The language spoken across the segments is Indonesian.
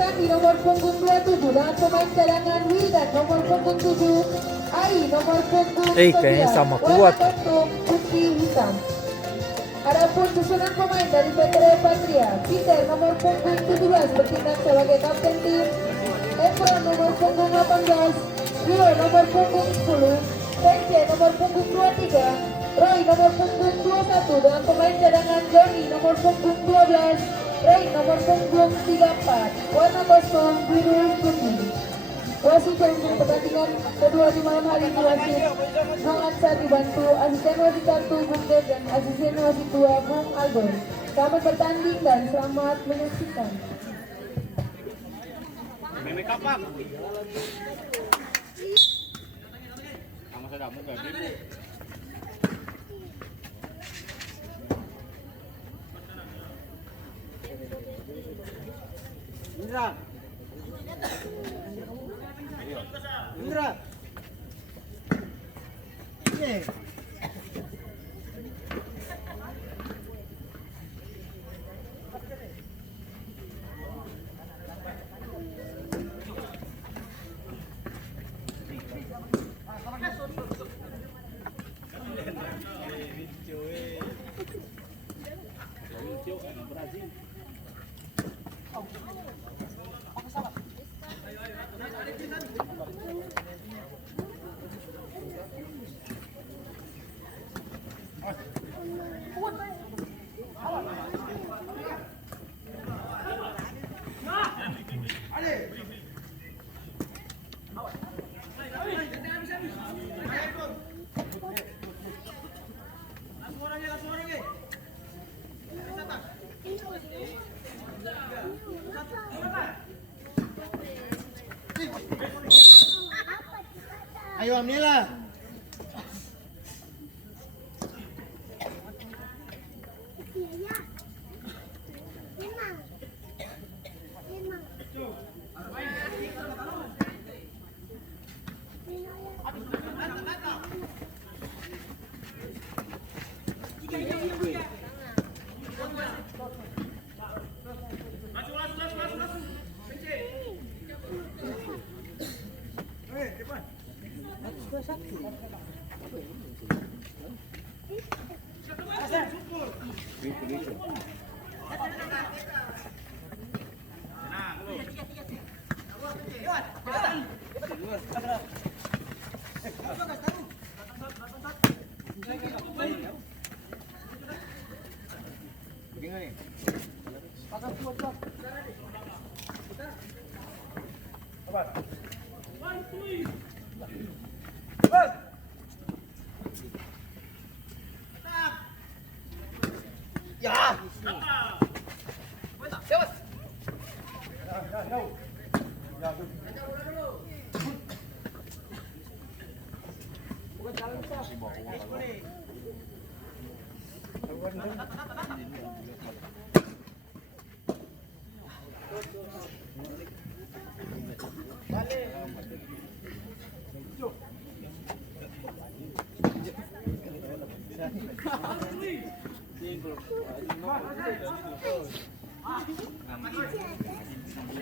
datang di nomor punggung 27 dengan pemain cadangan Wildan nomor punggung 7, Ai nomor punggung 9, kayaknya sama kuat. warna kantung putih hitam. Adapun susunan pemain dari PTR Patria, Peter nomor punggung 17 bertindak sebagai kapten tim, Efron nomor punggung 18, Rio nomor punggung 10, Pence nomor punggung 23, Roy nomor punggung 21 dengan pemain cadangan Johnny nomor punggung 12, Ray nomor punggung 34, warna kostum biru putih. Wasit untuk pertandingan kedua di malam hari ini wasit Bung Ansa dibantu asisten wasit 1 Bung Dev dan asisten wasit 2 Bung Algon. Selamat bertanding dan selamat menyaksikan. Meme kapak. Sama saya kamu gak gitu. Indra. Indra. Ini. Ayo ambillah.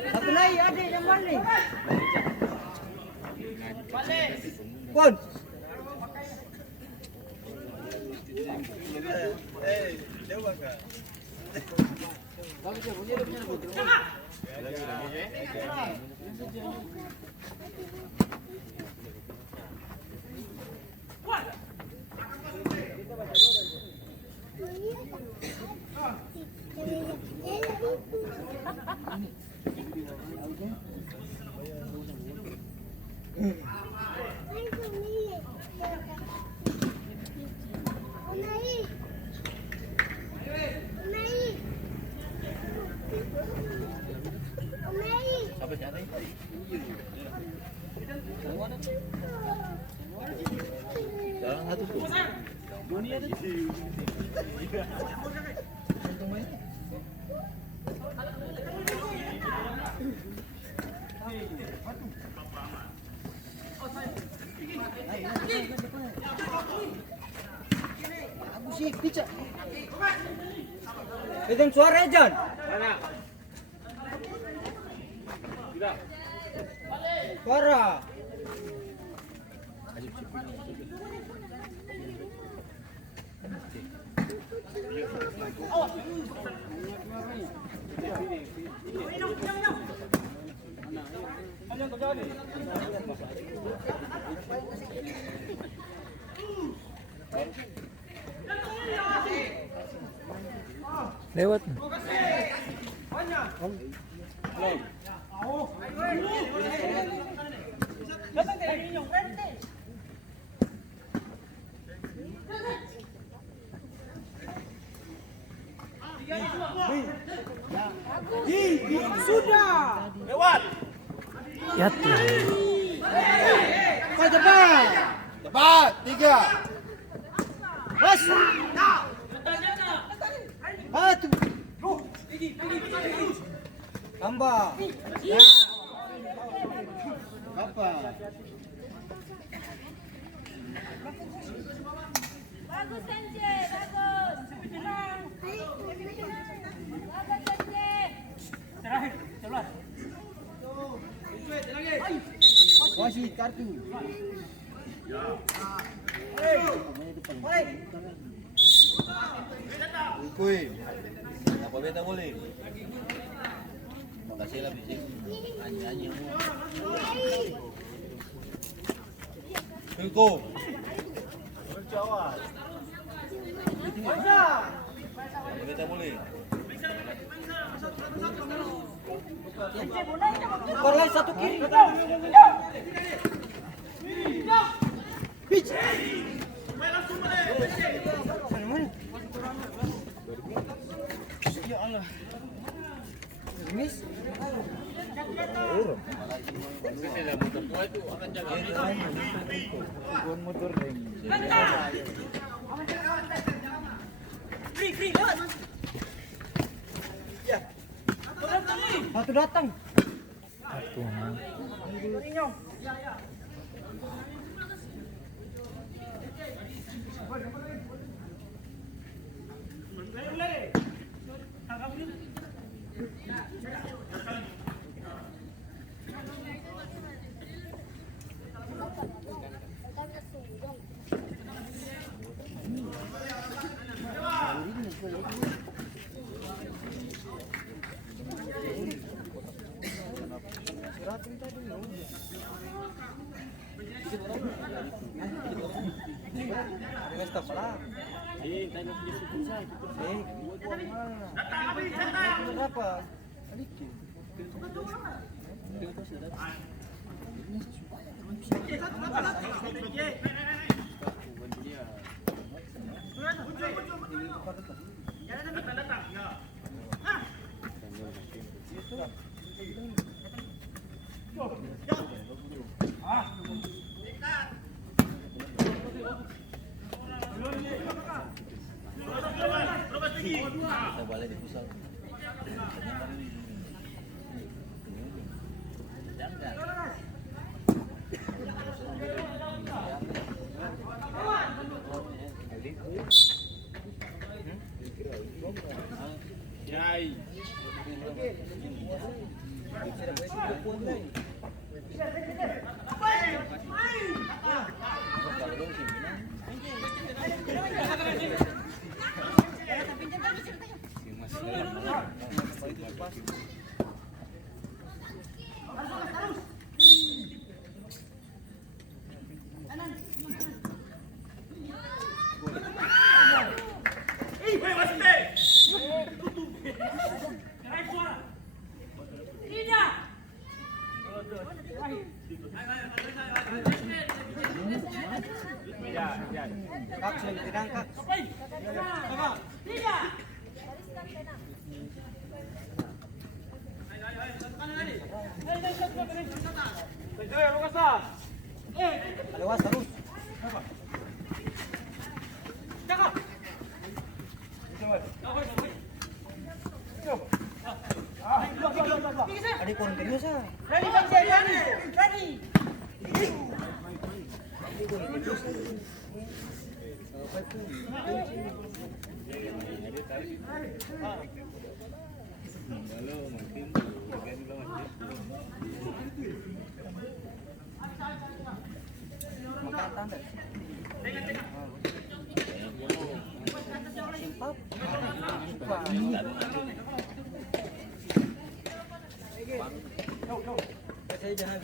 Satu lagi ada yang mana? Balik. Pun. Dewa ka. Hitung suara John. Mana? Para. Lewat. Sudah. Lewat. Ya Tuhan. Cepat. Cepat. 3. Bas. Satu. Tambah. Ya. Apa? Bagus Sanje, bagus. Tenang. Bagus Sanje. Wasit kartu. Kuy. Apa beta boleh? Makasih lah bisik. Anyi-anyi mo. Tunggu. Apa beta boleh? Skor lagi 1 kiri. Pitch. Ya Allah. Miss. Satu datang. Tuhan. Stop lah. Berapa? Kita balik di pusat. Jangan. Yai. Kak, sudah tenang, Kak. Lewas terus. Adik kontinus ah. Halo, mungkin bagian bawah. Makan tanda. Simpap. Saya jangan.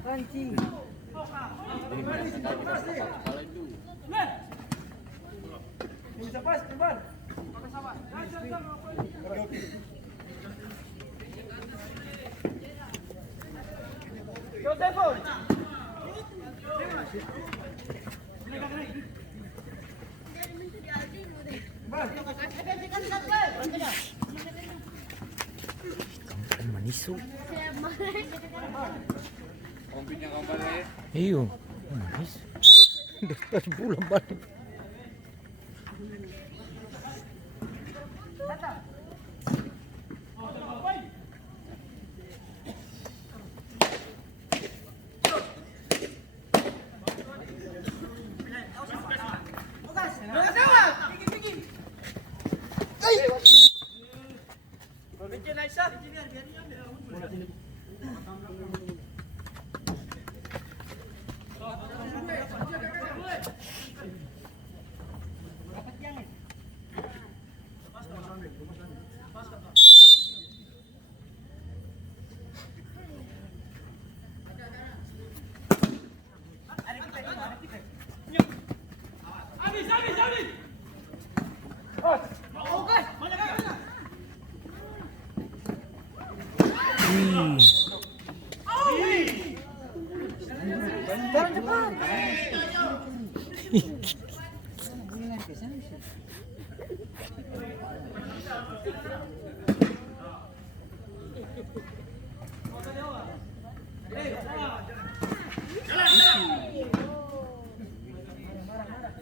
Kancing. Bisa pas, Iban. Go Devon. Kan maniso. Kompinya kembali. Iyo. Manis. Dapat bulan balik.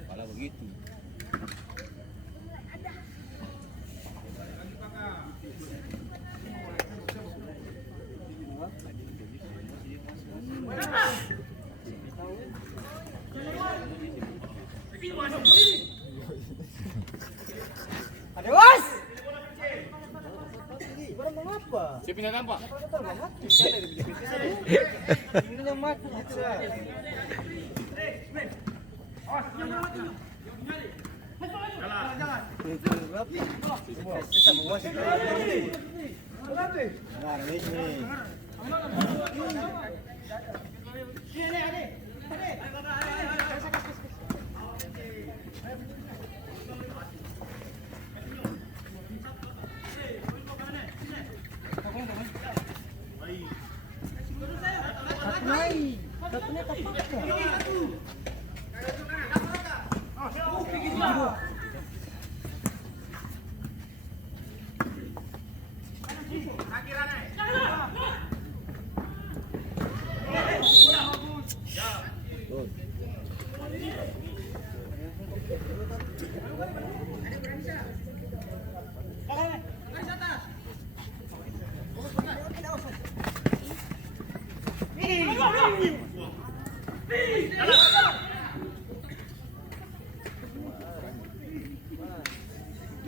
Malah begitu. Ada was. Barang mengapa? Saya pindah tampak. Ini yang mati.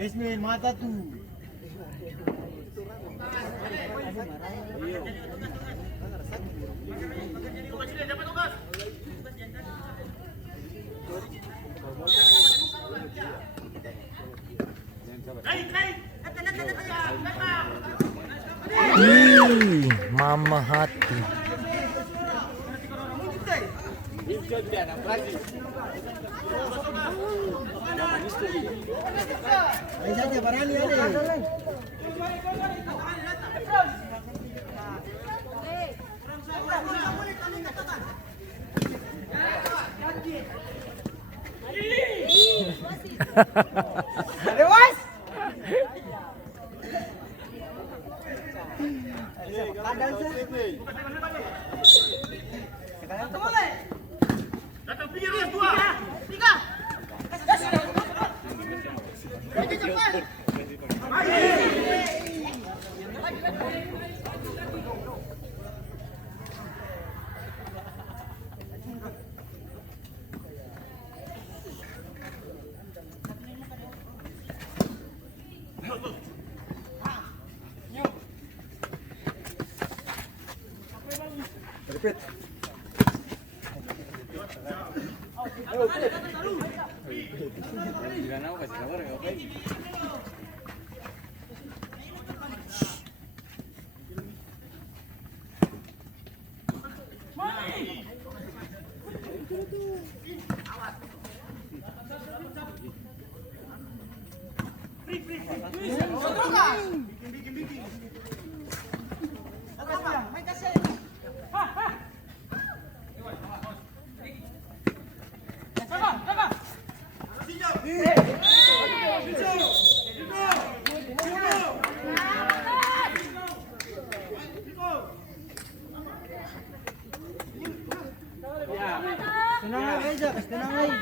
Desmin mata tuh. Mama hati. Ayo saja barani ada. Dewas. Bilang apa kasih kabar ya, oke? Tenang aja, Jack. Tenang aja.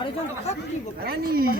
Ada jangka kaki, bukan ini.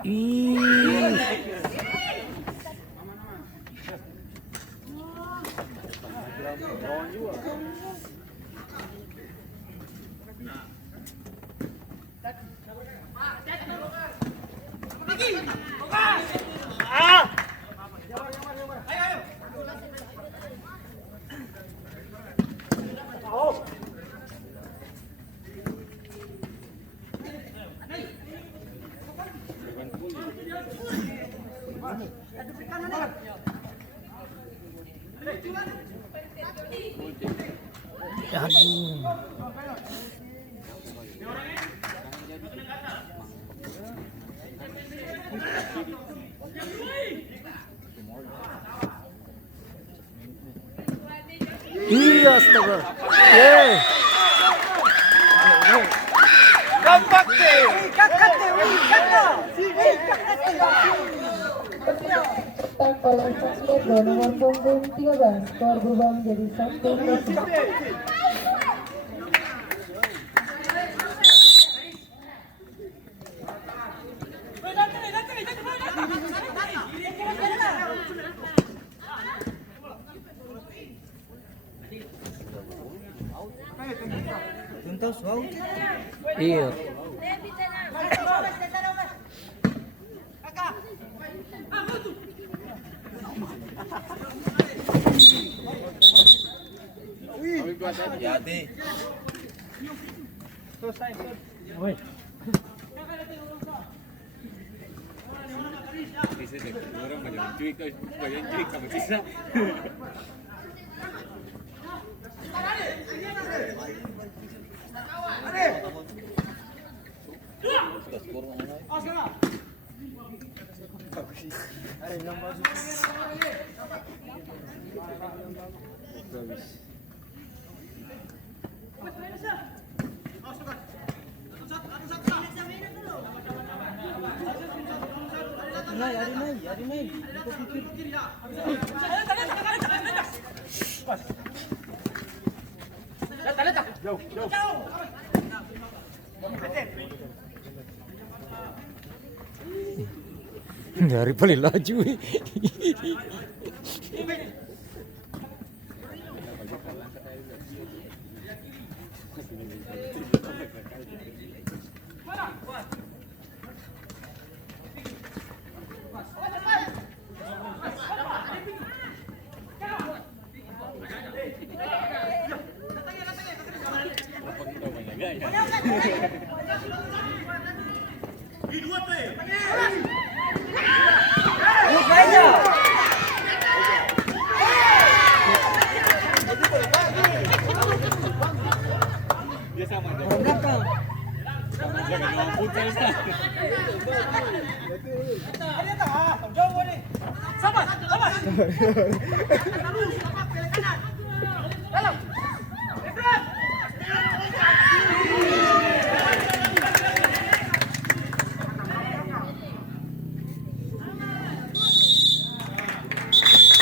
Ih, aduh. Iya, astaga. Gampang deh. Kakak deh, kakak. Tak oleh Saskia nomor punggung 13, skor berubah menjadi 1-0. Tuntas wow. Iya. Kami buat hati-hati. Bisa deh, orang banyak cuy, banyak cuy kamu sisa. Ari naik. Aku pikir. Dari paling laju. Dia sama aja. Belakang. Jangan ngomong futsal, Ustaz. Sabar.